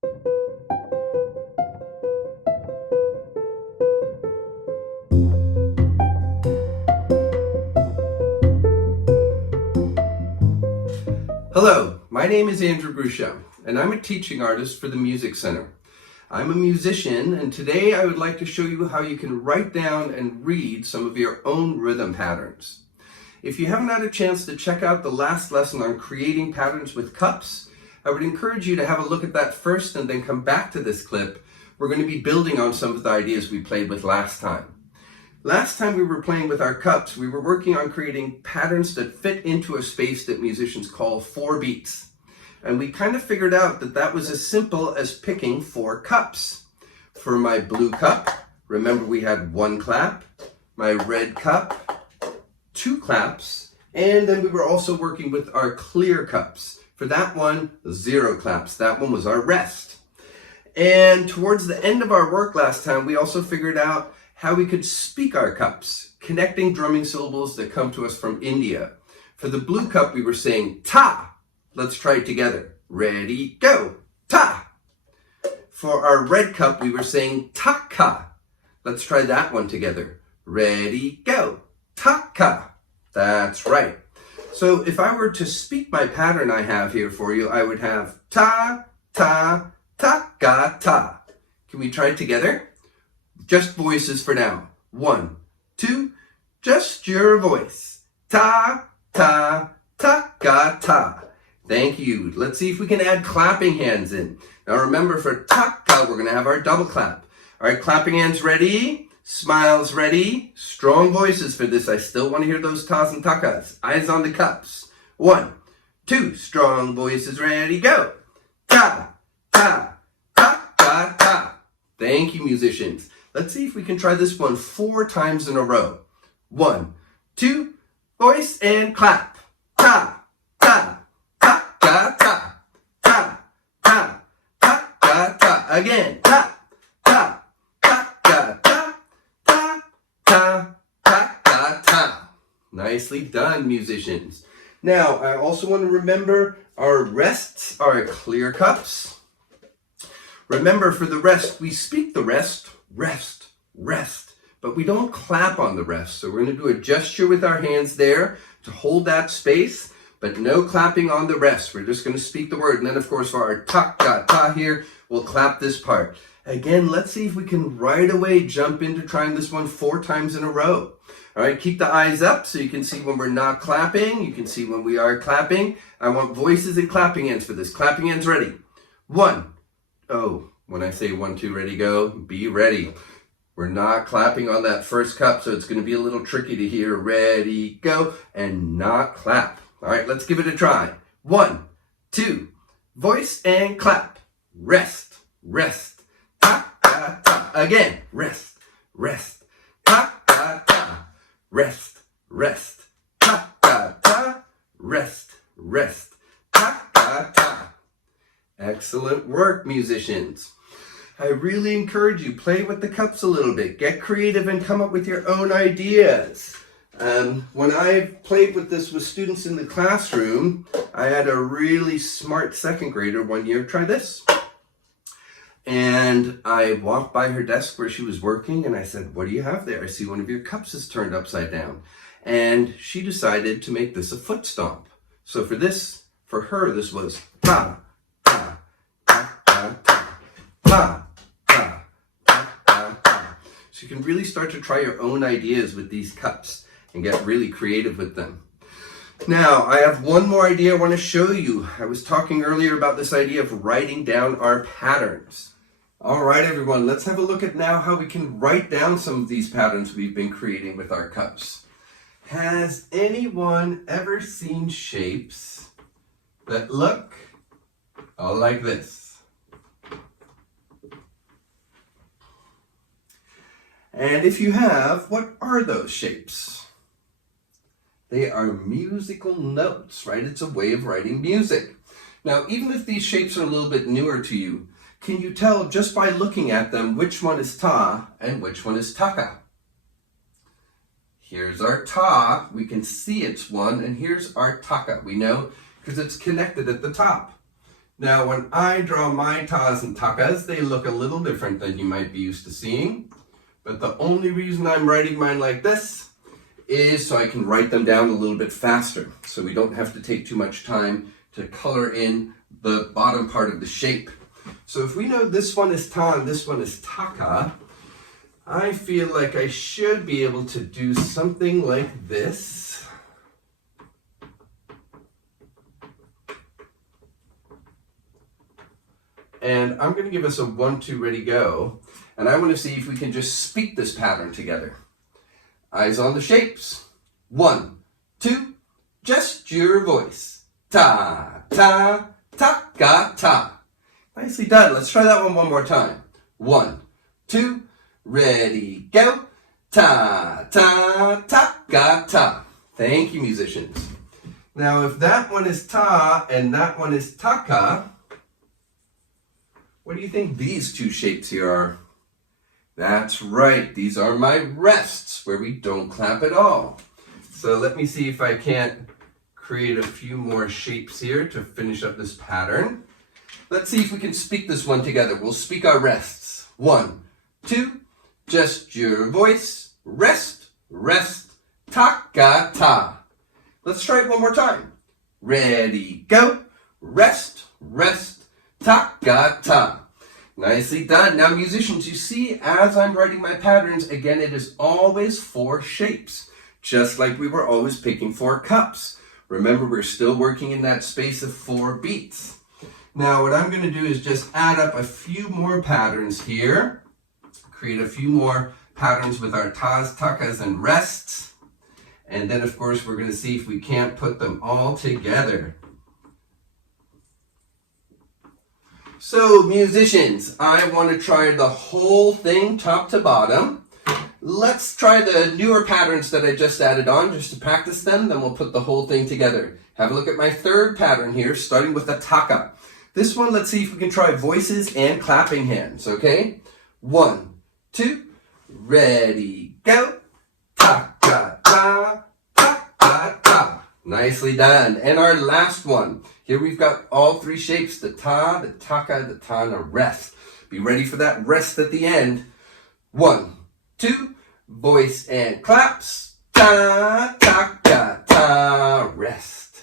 Hello, my name is Grueschow, and I'm a teaching artist for the Music Center. I'm a musician, and today I would like to show you how you can write down and read some of your own rhythm patterns. If you haven't had a chance to check out the last lesson on creating patterns with cups, I would encourage you to have a look at that first and then come back to this clip. We're going to be building on some of the ideas we played with last time. Last time we were playing with our cups, we were working on creating patterns that fit into a space that musicians call 4 beats. And we kind of figured out that that was as simple as picking 4 cups. For my blue cup, remember we had 1 clap. My red cup, 2 claps. And then we were also working with our clear cups. For that one, 0 claps. That one was our rest. And towards the end of our work last time, we also figured out how we could speak our cups, connecting drumming syllables that come to us from India. For the blue cup, we were saying ta. Let's try it together. Ready, go. Ta. For our red cup, we were saying taka. Let's try that one together. Ready, go. Taka. That's right. So if I were to speak my pattern I have here for you, I would have ta, ta, taka, ta. Can we try it together? Just voices for now. 1, 2, just your voice. Ta, ta, taka, ta. Thank you. Let's see if we can add clapping hands in. Now remember, for taka, we're going to have our double clap. All right, clapping hands ready. Smiles ready. Strong voices for this. I still want to hear those tas and takas. Eyes on the cups. 1, 2, strong voices ready, go. Ta, ta, taka, ta. Thank you, musicians. Let's see if we can try this one 4 times in a row. 1, 2, voice and clap. Ta, ta, ta, ta, ta, ta, ta, ta, ta, ta. Again, ta, ta, ta, ta, ta, ta, ta, ta, ta, ta. Nicely done, musicians. Now, I also want to remember our rests are clear cups. Remember, for the rest, we speak the rest. Rest, rest, but we don't clap on the rest. So we're going to do a gesture with our hands there to hold that space, but no clapping on the rest. We're just going to speak the word. And then, of course, for our ta, ta, ta here, we'll clap this part. Again, let's see if we can right away jump into trying this one 4 times in a row. All right, keep the eyes up so you can see when we're not clapping. You can see when we are clapping. I want voices and clapping hands for this. Clapping hands ready. 1, oh. When I say 1, 2, ready, go, be ready. We're not clapping on that first cup, so it's going to be a little tricky to hear ready, go, and not clap. All right, let's give it a try. 1, 2, voice and clap. Rest, rest, ta, ta, ta. Again, rest, rest, ta, ta, ta. Rest, rest, ta, ta, ta. Rest, rest, ta, ta, ta. Excellent work, musicians. I really encourage you, play with the cups a little bit. Get creative and come up with your own ideas. When I played with this with students in the classroom, I had a really smart 2nd grader one year try this. And I walked by her desk where she was working and I said, what do you have there? I see one of your cups is turned upside down. And she decided to make this a foot stomp. So for her, this was ta, ta, ta, ta, ta, ta. So you can really start to try your own ideas with these cups and get really creative with them. Now, I have one more idea I want to show you. I was talking earlier about this idea of writing down our patterns. All right, everyone, let's have a look at now how we can write down some of these patterns we've been creating with our cups. Has anyone ever seen shapes that look like this? And if you have, what are those shapes? They are musical notes, right? It's a way of writing music. Now, even if these shapes are a little bit newer to you, can you tell just by looking at them which one is ta and which one is taka? Here's our ta, we can see it's one, and here's our taka. We know because it's connected at the top. Now, when I draw my tas and takas, they look a little different than you might be used to seeing. But the only reason I'm writing mine like this is so I can write them down a little bit faster, so we don't have to take too much time to color in the bottom part of the shape. So if we know this one is ta and this one is taka, I feel like I should be able to do something like this. And I'm going to give us a 1, 2, ready, go. And I want to see if we can just speak this pattern together. Eyes on the shapes. 1, 2, just your voice. Ta, ta, taka, ta. Nicely done. Let's try that one more time. 1, 2, ready, go. Ta, ta, taka, ta. Thank you, musicians. Now, if that one is ta and that one is taka, what do you think these two shapes here are? That's right, these are my rests, where we don't clap at all. So let me see if I can't create a few more shapes here to finish up this pattern. Let's see if we can speak this one together. We'll speak our rests. 1, 2, just your voice. Rest, rest, taka, ta. Let's try it one more time. Ready, go. Rest, rest, taka, ta. Nicely done. Now, musicians, you see, as I'm writing my patterns, again, it is always 4 shapes, just like we were always picking 4 cups. Remember, we're still working in that space of 4 beats. Now, what I'm going to do is just add up a few more patterns here, create a few more patterns with our tas, takas, and rests, and then, of course, we're going to see if we can't put them all together. So, musicians, I want to try the whole thing top to bottom. Let's try the newer patterns that I just added on just to practice them, then we'll put the whole thing together. Have a look at my third pattern here, starting with the taka. This one, let's see if we can try voices and clapping hands, okay? 1, 2, ready, go. Taka, ta, taka, ta. Nicely done. And our last one. Here we've got all 3 shapes, the ta, the taka, the ta, and a rest. Be ready for that rest at the end. 1, 2, voice and claps. Ta, taka, ta, rest.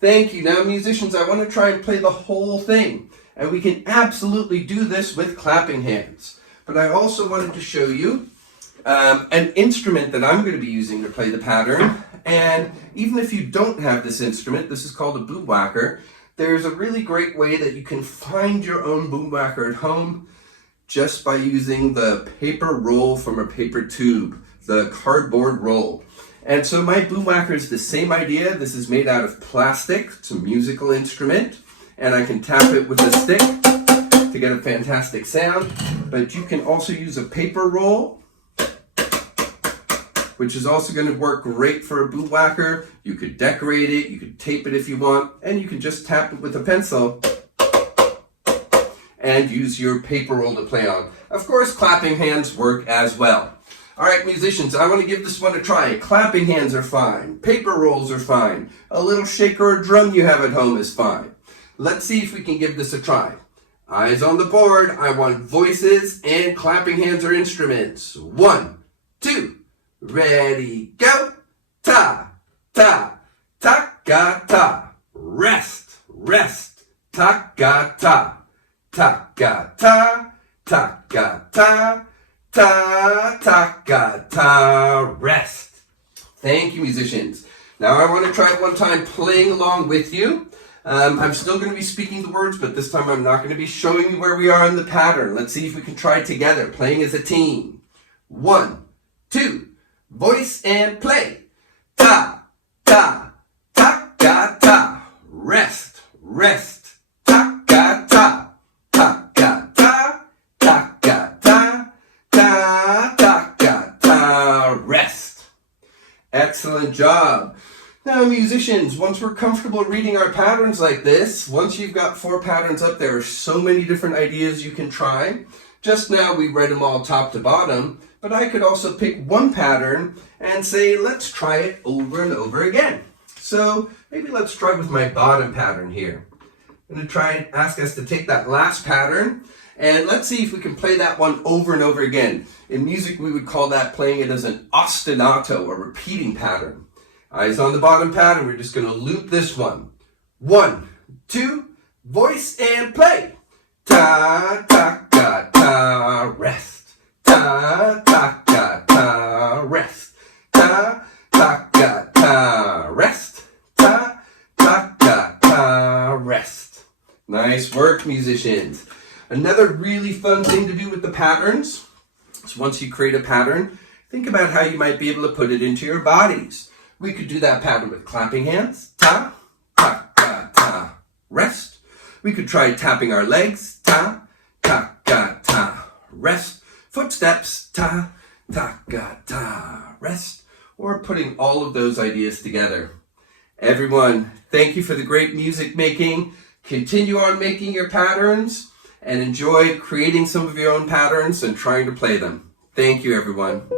Thank you. Now, musicians, I want to try and play the whole thing. And we can absolutely do this with clapping hands. But I also wanted to show you an instrument that I'm going to be using to play the pattern. And even if you don't have this instrument, this is called a boomwhacker, there's a really great way that you can find your own boomwhacker at home just by using the paper roll from a paper tube, the cardboard roll. And so my boomwhacker is the same idea. This is made out of plastic. It's a musical instrument, and I can tap it with a stick to get a fantastic sound. But you can also use a paper roll, which is also going to work great for a boomwhacker. You could decorate it, you could tape it if you want, and you can just tap it with a pencil and use your paper roll to play on. Of course, clapping hands work as well. All right, musicians, I want to give this one a try. Clapping hands are fine. Paper rolls are fine. A little shaker or drum you have at home is fine. Let's see if we can give this a try. Eyes on the board. I want voices and clapping hands or instruments. 1, 2, ready, go. Ta, ta, taka, ta. Rest, rest, taka, ta. Taka, ta, taka, ta. Ta, taka, ta, rest. Thank you, musicians. Now I want to try it one time playing along with you. I'm still going to be speaking the words, but this time I'm not going to be showing you where we are in the pattern. Let's see if we can try it together, playing as a team. 1, 2, voice and play. Ta, ta, taka, ta. Rest, rest, taka, ta. Taka, ta, taka, ta. Ta, taka, ta, rest. Excellent job. Now, musicians, once we're comfortable reading our patterns like this, once you've got 4 patterns up, there are so many different ideas you can try. Just now we read them all top to bottom, but I could also pick one pattern and say, let's try it over and over again. So maybe let's try with my bottom pattern here. I'm going to try and ask us to take that last pattern, and let's see if we can play that one over and over again. In music, we would call that playing it as an ostinato, a repeating pattern. Eyes on the bottom pattern, we're just going to loop this one. 1, 2, voice and play. Ta, ta, ga, ta, rest. Ta, ta, ga, ta, rest. Ta, ta, ga, ta, rest. Ta, ta, ga, ta, rest. Nice work, musicians. Another really fun thing to do with the patterns is once you create a pattern, think about how you might be able to put it into your bodies. We could do that pattern with clapping hands. Ta, ta, ga, ta, rest. We could try tapping our legs. Ta, ta, ga, ta, rest. Footsteps. Ta, ta, ga, ta, rest. Or putting all of those ideas together. Everyone, thank you for the great music making. Continue on making your patterns and enjoy creating some of your own patterns and trying to play them. Thank you, everyone.